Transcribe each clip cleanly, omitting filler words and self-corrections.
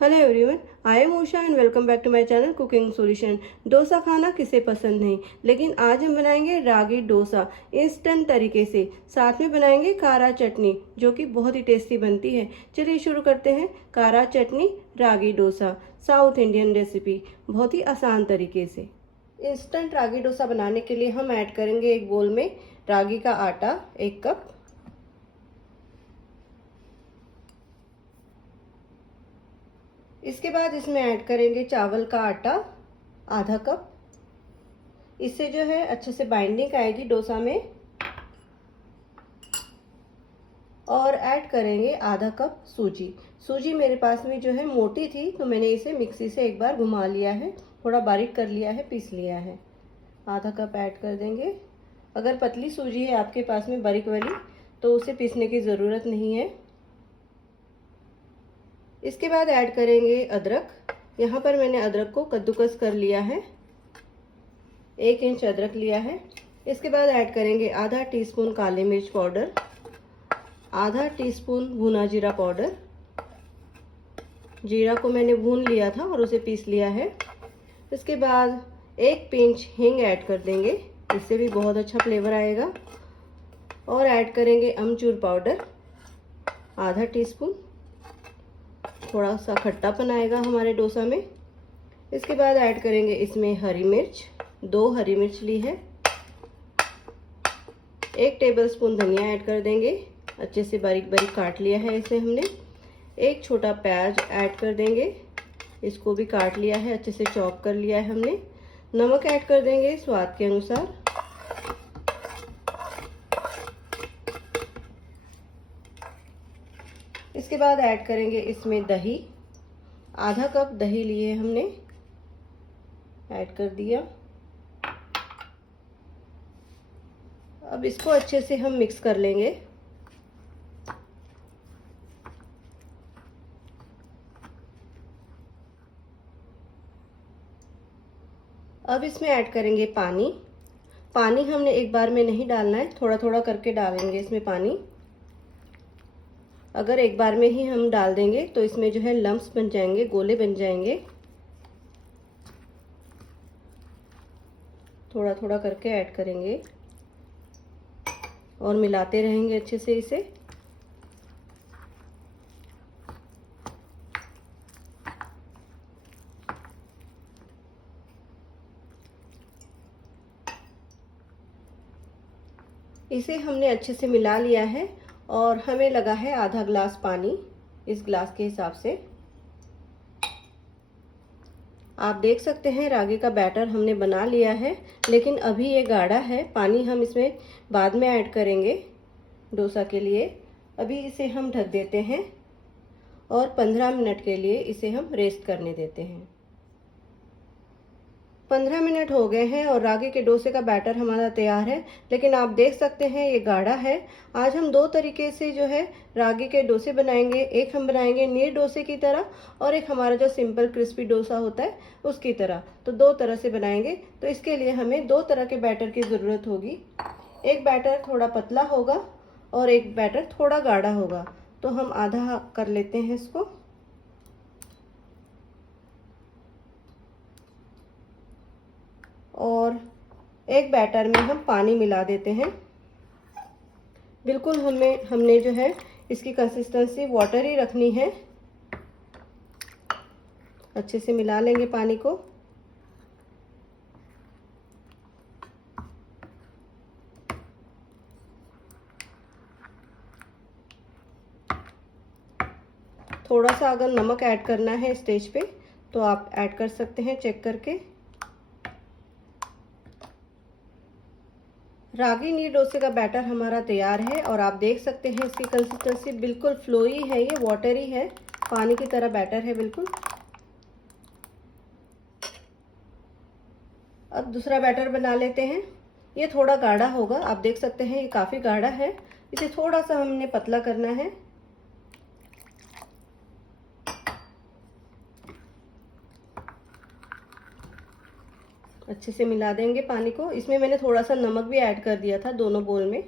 Hello everyone, I am Usha and welcome back to my channel cooking solution. Dosa खाना किसे पसंद नहीं, लेकिन आज हम बनाएंगे रागी डोसा इंस्टेंट तरीके से। साथ में बनाएंगे कारा चटनी जो कि बहुत ही टेस्टी बनती है। चलिए शुरू करते हैं। कारा चटनी ragi dosa south Indian recipe, बहुत ही आसान तरीके से। इंस्टेंट रागी डोसा बनाने के लिए हम ऐड करेंगे एक बोल में रागी का आटा 1 कप, इसके बाद इसमें ऐड करेंगे चावल का आटा आधा कप। इससे जो है अच्छे से बाइंडिंग आएगी डोसा में। और ऐड करेंगे आधा कप सूजी। सूजी मेरे पास में जो है मोटी थी तो मैंने इसे मिक्सी से एक बार घुमा लिया है, थोड़ा बारीक कर लिया है, पीस लिया है। आधा कप ऐड कर देंगे। अगर पतली सूजी है आपके पास में बारीक वाली तो उसे पीसने की ज़रूरत नहीं है। इसके बाद ऐड करेंगे अदरक। यहाँ पर मैंने अदरक को कद्दूकस कर लिया है, 1 इंच अदरक लिया है। इसके बाद ऐड करेंगे आधा टीस्पून काली मिर्च पाउडर, आधा टीस्पून भुना जीरा पाउडर। जीरा को मैंने भून लिया था और उसे पीस लिया है। इसके बाद 1 पिंच हींग ऐड कर देंगे, इससे भी बहुत अच्छा फ्लेवर आएगा। और ऐड करेंगे अमचूर पाउडर आधा टीस्पून, थोड़ा सा खट्टापन आएगा हमारे डोसा में। इसके बाद ऐड करेंगे इसमें हरी मिर्च, 2 हरी मिर्च ली है। 1 टेबलस्पून धनिया ऐड कर देंगे, अच्छे से बारीक बारीक काट लिया है इसे हमने। 1 छोटा प्याज ऐड कर देंगे, इसको भी काट लिया है, अच्छे से चॉप कर लिया है हमने। नमक ऐड कर देंगे स्वाद के अनुसार। इसके बाद ऐड करेंगे इसमें दही, आधा कप दही लिए हमने, ऐड कर दिया। अब इसको अच्छे से हम मिक्स कर लेंगे। अब इसमें ऐड करेंगे पानी। पानी हमने एक बार में नहीं डालना है, थोड़ा थोड़ा करके डालेंगे इसमें पानी। अगर एक बार में ही हम डाल देंगे तो इसमें जो है लम्प्स बन जाएंगे, गोले बन जाएंगे। थोड़ा थोड़ा करके ऐड करेंगे और मिलाते रहेंगे अच्छे से इसे। इसे हमने अच्छे से मिला लिया है और हमें लगा है आधा ग्लास पानी, इस ग्लास के हिसाब से। आप देख सकते हैं रागी का बैटर हमने बना लिया है, लेकिन अभी ये गाढ़ा है। पानी हम इसमें बाद में ऐड करेंगे डोसा के लिए। अभी इसे हम ढक देते हैं और 15 मिनट के लिए इसे हम रेस्ट करने देते हैं। 15 मिनट हो गए हैं और रागी के डोसे का बैटर हमारा तैयार है, लेकिन आप देख सकते हैं ये गाढ़ा है। आज हम 2 तरीके से जो है रागी के डोसे बनाएंगे। एक हम बनाएंगे नीर डोसे की तरह और एक हमारा जो सिंपल क्रिस्पी डोसा होता है उसकी तरह। तो 2 तरह से बनाएंगे, तो इसके लिए हमें 2 तरह के बैटर की ज़रूरत होगी। एक बैटर थोड़ा पतला होगा और एक बैटर थोड़ा गाढ़ा होगा। तो हम आधा कर लेते हैं इसको। और एक बैटर में हम पानी मिला देते हैं। बिल्कुल हमने जो है इसकी कंसिस्टेंसी वाटर ही रखनी है। अच्छे से मिला लेंगे पानी को। थोड़ा सा अगर नमक ऐड करना है स्टेज पे तो आप ऐड कर सकते हैं चेक करके। रागी नीर डोसे का बैटर हमारा तैयार है और आप देख सकते हैं इसकी कंसिस्टेंसी बिल्कुल फ्लोई है, ये वाटरी है, पानी की तरह बैटर है बिल्कुल। अब दूसरा बैटर बना लेते हैं। ये थोड़ा गाढ़ा होगा, आप देख सकते हैं ये काफ़ी गाढ़ा है। इसे थोड़ा सा हमने पतला करना है। अच्छे से मिला देंगे पानी को। इसमें मैंने थोड़ा सा नमक भी ऐड कर दिया था दोनों बोल में।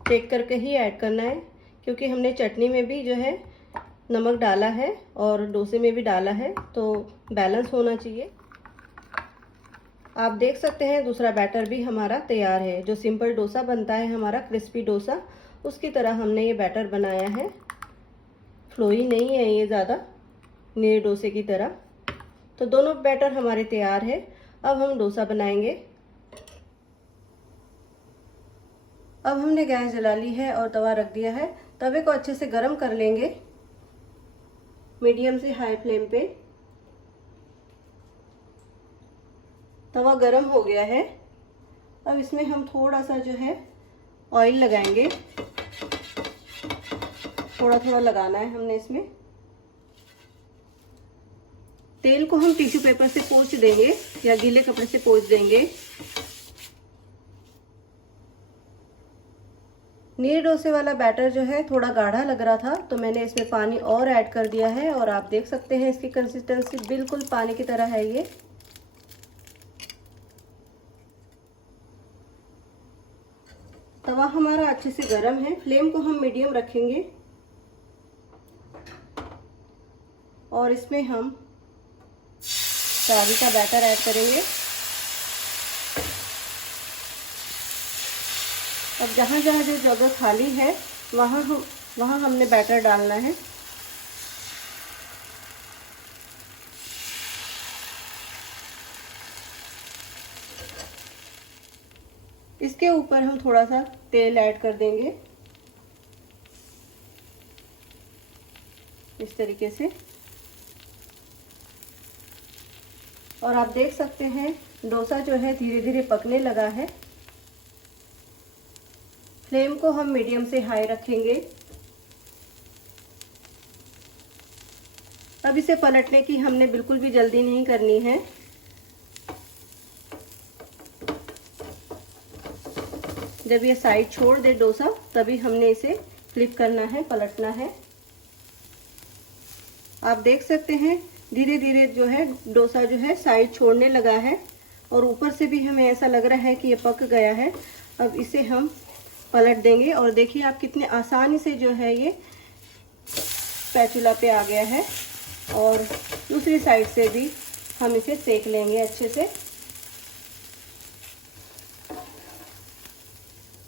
चेक करके ही ऐड करना है, क्योंकि हमने चटनी में भी जो है नमक डाला है और डोसे में भी डाला है, तो बैलेंस होना चाहिए। आप देख सकते हैं दूसरा बैटर भी हमारा तैयार है। जो सिंपल डोसा बनता है हमारा क्रिस्पी डोसा, उसकी तरह हमने ये बैटर बनाया है। फ्लोई नहीं है ये ज़्यादा, नीर डोसे की तरह। तो दोनों बैटर हमारे तैयार है। अब हम डोसा बनाएंगे। अब हमने गैस जला ली है और तवा रख दिया है। तवे को अच्छे से गर्म कर लेंगे, मीडियम से हाई फ्लेम पे। तवा गर्म हो गया है। अब इसमें हम थोड़ा सा जो है ऑयल लगाएंगे। थोड़ा थोड़ा लगाना है हमने इसमें। तेल को हम टिश्यू पेपर से पोंछ देंगे या गीले कपड़े से पोंछ देंगे। नीर डोसे वाला बैटर जो है थोड़ा गाढ़ा लग रहा था, तो मैंने इसमें पानी और ऐड कर दिया है और आप देख सकते हैं इसकी कंसिस्टेंसी बिल्कुल पानी की तरह है ये। तवा हमारा अच्छे से गर्म है। फ्लेम को हम मीडियम रखेंगे और इसमें हम रागी का बैटर ऐड करेंगे। अब जहाँ जहाँ जो जगह खाली है वहाँ हमने बैटर डालना है। इसके ऊपर हम थोड़ा सा तेल ऐड कर देंगे इस तरीके से। और आप देख सकते हैं डोसा जो है धीरे धीरे पकने लगा है। फ्लेम को हम मीडियम से हाई रखेंगे। अब इसे पलटने की हमने बिल्कुल भी जल्दी नहीं करनी है। जब ये साइड छोड़ दे डोसा, तभी हमने इसे फ्लिप करना है, पलटना है। आप देख सकते हैं धीरे धीरे जो है डोसा जो है साइड छोड़ने लगा है और ऊपर से भी हमें ऐसा लग रहा है कि ये पक गया है। अब इसे हम पलट देंगे और देखिए आप कितने आसानी से जो है ये स्पैचुला पे आ गया है। और दूसरी साइड से भी हम इसे सेक लेंगे अच्छे से।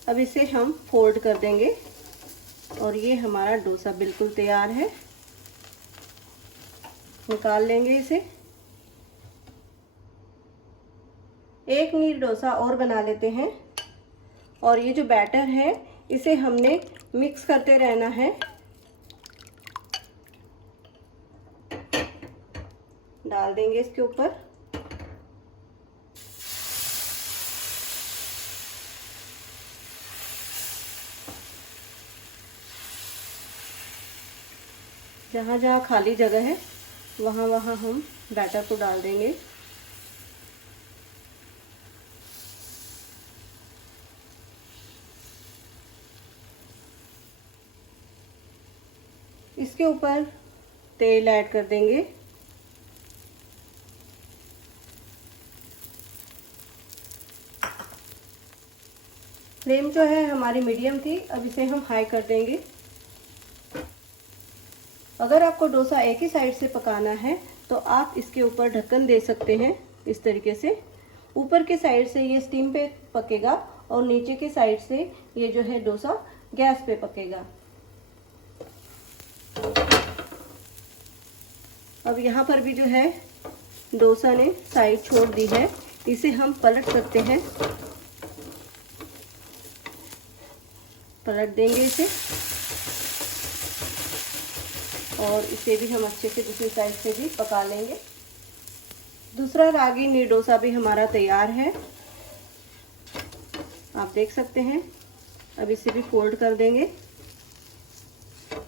अब इसे हम फोल्ड कर देंगे और ये हमारा डोसा बिल्कुल तैयार है। निकाल लेंगे इसे। एक नीर डोसा और बना लेते हैं और ये जो बैटर है इसे हमने मिक्स करते रहना है। डाल देंगे इसके ऊपर। जहाँ जहाँ खाली जगह है वहाँ वहाँ हम बैटर को डाल देंगे। इसके ऊपर तेल ऐड कर देंगे। फ्लेम जो है हमारी मीडियम थी, अब इसे हम हाई कर देंगे। अगर आपको डोसा एक ही साइड से पकाना है तो आप इसके ऊपर ढक्कन दे सकते हैं इस तरीके से। ऊपर के साइड से ये स्टीम पे पकेगा और नीचे के साइड से ये जो है डोसा गैस पे पकेगा। अब यहाँ पर भी जो है डोसा ने साइड छोड़ दी है, इसे हम पलट सकते हैं। पलट देंगे इसे और इसे भी हम अच्छे से दूसरी साइड से भी पका लेंगे। दूसरा रागी नीर डोसा भी हमारा तैयार है, आप देख सकते हैं। अब इसे भी फोल्ड कर देंगे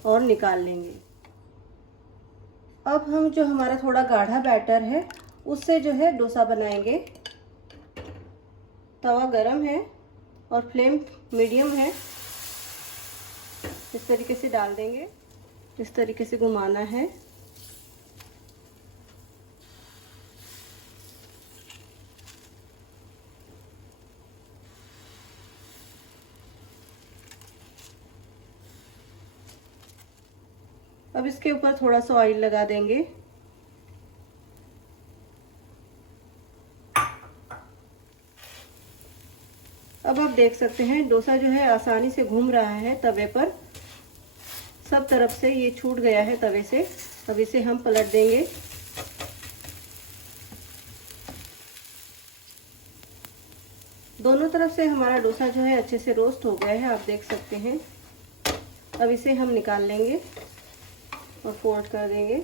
और निकाल लेंगे। अब हम जो हमारा थोड़ा गाढ़ा बैटर है उससे जो है डोसा बनाएंगे। तवा गरम है और फ्लेम मीडियम है। इस तरीके से डाल देंगे, इस तरीके से घुमाना है। अब इसके ऊपर थोड़ा सा ऑयल लगा देंगे। अब आप देख सकते हैं डोसा जो है आसानी से घूम रहा है तवे पर, सब तरफ से ये छूट गया है तवे से। अब इसे हम पलट देंगे। दोनों तरफ से हमारा डोसा जो है अच्छे से रोस्ट हो गया है, आप देख सकते हैं। अब इसे हम निकाल लेंगे और फोल्ड कर देंगे।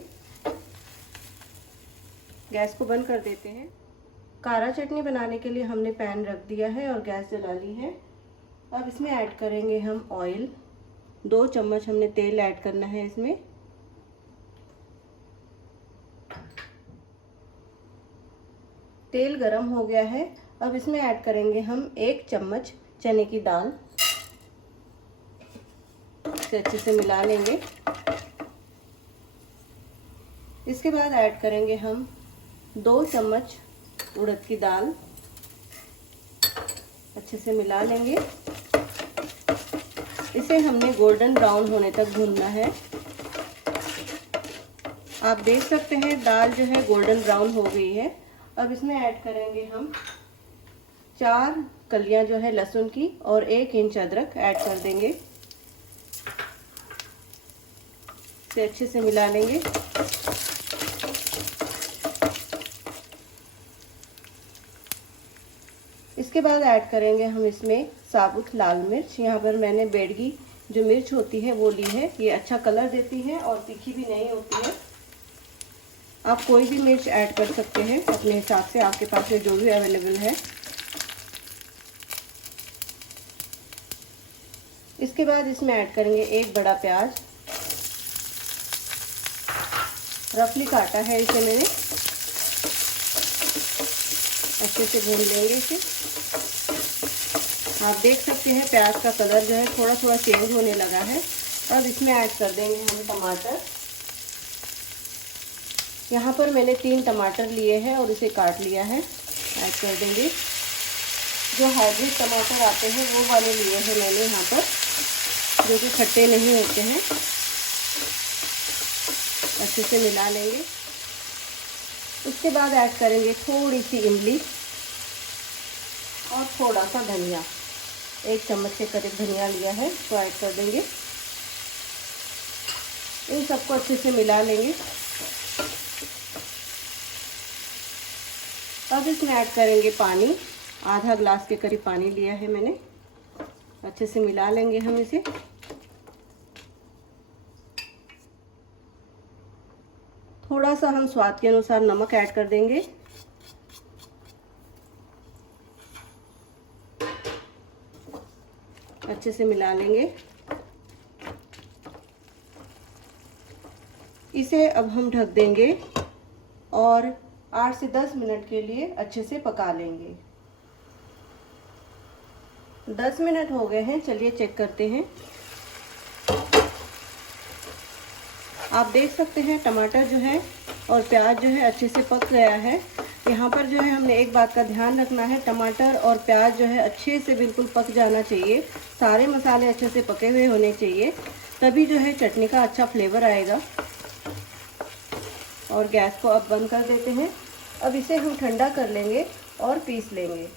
गैस को बंद कर देते हैं। कारा चटनी बनाने के लिए हमने पैन रख दिया है और गैस जला ली है। अब इसमें ऐड करेंगे हम ऑयल। 2 चम्मच हमने तेल ऐड करना है इसमें। तेल गरम हो गया है। अब इसमें ऐड करेंगे हम 1 चम्मच चने की दाल। इसे अच्छे से मिला लेंगे। इसके बाद ऐड करेंगे हम 2 चम्मच उड़द की दाल। अच्छे से मिला लेंगे। इसे हमने गोल्डन ब्राउन होने तक भूनना है। आप देख सकते हैं दाल जो है गोल्डन ब्राउन हो गई है। अब इसमें ऐड करेंगे हम 4 कलियां जो है लहसुन की और 1 इंच अदरक ऐड कर देंगे। इसे अच्छे से मिला लेंगे। इसके बाद ऐड करेंगे हम इसमें साबुत लाल मिर्च। यहाँ पर मैंने बेडगी जो मिर्च होती है वो ली है। ये अच्छा कलर देती है और तीखी भी नहीं होती है। आप कोई भी मिर्च ऐड कर सकते हैं अपने हिसाब से, आपके पास में जो भी अवेलेबल है। इसके बाद इसमें ऐड करेंगे 1 बड़ा प्याज। रफली काटा है इसे मैंने। अच्छे से भून लेंगे इसे। आप देख सकते हैं प्याज का कलर जो है थोड़ा थोड़ा चेंज होने लगा है। अब इसमें ऐड कर देंगे हम टमाटर। यहाँ पर मैंने 3 टमाटर लिए हैं और इसे काट लिया है। ऐड कर देंगे। जो हाइब्रिड टमाटर आते हैं वो वाले लिए हैं मैंने यहाँ पर, जो कि खट्टे नहीं होते हैं। अच्छे से मिला लेंगे। उसके बाद ऐड करेंगे थोड़ी सी इमली और थोड़ा सा धनिया। 1 चम्मच के करीब धनिया लिया है, तो ऐड कर देंगे। इन सबको अच्छे से मिला लेंगे। अब इसमें ऐड करेंगे पानी। आधा ग्लास के करीब पानी लिया है मैंने। अच्छे से मिला लेंगे हम इसे। थोड़ा सा हम स्वाद के अनुसार नमक ऐड कर देंगे। अच्छे से मिला लेंगे। इसे अब हम ढक देंगे और 8 से 10 मिनट के लिए अच्छे से पका लेंगे। 10 मिनट हो गए हैं, चलिए चेक करते हैं। आप देख सकते हैं टमाटर जो है और प्याज जो है अच्छे से पक गया है। यहाँ पर जो है हमने एक बात का ध्यान रखना है, टमाटर और प्याज जो है अच्छे से बिल्कुल पक जाना चाहिए। सारे मसाले अच्छे से पके हुए होने चाहिए, तभी जो है चटनी का अच्छा फ्लेवर आएगा। और गैस को अब बंद कर देते हैं। अब इसे हम ठंडा कर लेंगे और पीस लेंगे।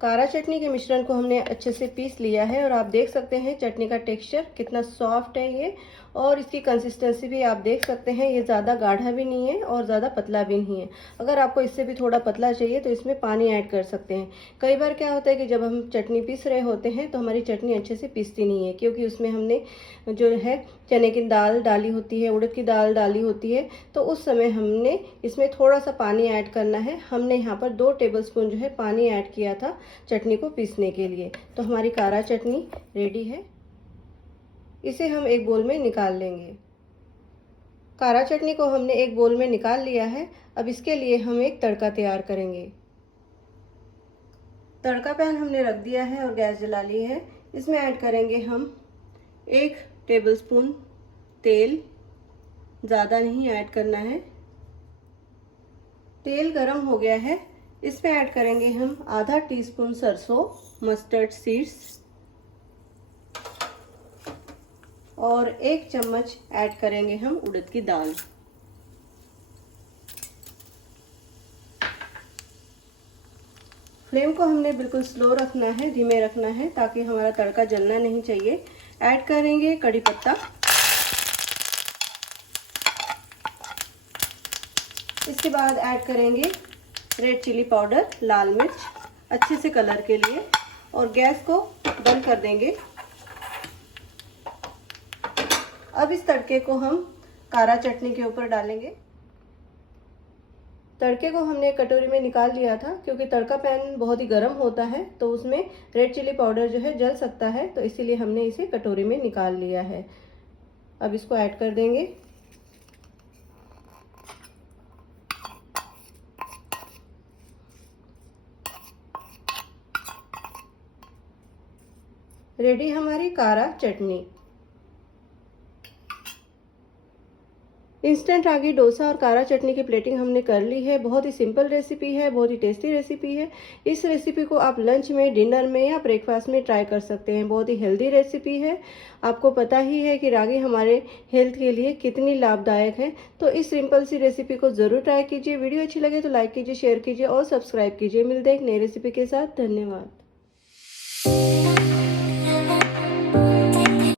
कारा चटनी के मिश्रण को हमने अच्छे से पीस लिया है और आप देख सकते हैं चटनी का टेक्सचर कितना सॉफ्ट है ये, और इसकी कंसिस्टेंसी भी आप देख सकते हैं। ये ज़्यादा गाढ़ा भी नहीं है और ज़्यादा पतला भी नहीं है। अगर आपको इससे भी थोड़ा पतला चाहिए तो इसमें पानी ऐड कर सकते हैं। कई बार क्या होता है कि जब हम चटनी पीस रहे होते हैं तो हमारी चटनी अच्छे से पीसती नहीं है, क्योंकि उसमें हमने जो है चने की दाल डाली होती है, उड़द की दाल डाली होती है। तो उस समय हमने इसमें थोड़ा सा पानी ऐड करना है। हमने यहाँ पर 2 टेबलस्पून जो है पानी ऐड किया था चटनी को पीसने के लिए। तो हमारी कारा चटनी रेडी है। इसे हम एक बोल में निकाल लेंगे। कारा चटनी को हमने एक बोल में निकाल लिया है। अब इसके लिए हम एक तड़का तैयार करेंगे। तड़का पैन हमने रख दिया है और गैस जला ली है। इसमें ऐड करेंगे हम 1 टेबलस्पून तेल। ज़्यादा नहीं ऐड करना है। तेल गरम हो गया है। इसमें ऐड करेंगे हम आधा टीस्पून सरसों मस्टर्ड सीड्स, और 1 चम्मच ऐड करेंगे हम उड़द की दाल। फ्लेम को हमने बिल्कुल स्लो रखना है, धीमे रखना है, ताकि हमारा तड़का जलना नहीं चाहिए। ऐड करेंगे कड़ी पत्ता, इसके बाद ऐड करेंगे रेड चिली पाउडर, लाल मिर्च, अच्छे से कलर के लिए, और गैस को बंद कर देंगे। अब इस तड़के को हम कारा चटनी के ऊपर डालेंगे। तड़के को हमने कटोरी में निकाल लिया था, क्योंकि तड़का पैन बहुत ही गर्म होता है तो उसमें रेड चिली पाउडर जो है जल सकता है, तो इसीलिए हमने इसे कटोरी में निकाल लिया है। अब इसको ऐड कर देंगे। रेडी हमारी कारा चटनी। इंस्टेंट रागी डोसा और कारा चटनी की प्लेटिंग हमने कर ली है। बहुत ही सिंपल रेसिपी है, बहुत ही टेस्टी रेसिपी है। इस रेसिपी को आप लंच में, डिनर में या ब्रेकफास्ट में ट्राई कर सकते हैं। बहुत ही हेल्दी रेसिपी है। आपको पता ही है कि रागी हमारे हेल्थ के लिए कितनी लाभदायक है। तो इस सिंपल सी रेसिपी को ज़रूर ट्राई कीजिए। वीडियो अच्छी लगे तो लाइक कीजिए, शेयर कीजिए और सब्सक्राइब कीजिए। मिलते हैं एक नई रेसिपी के साथ। धन्यवाद।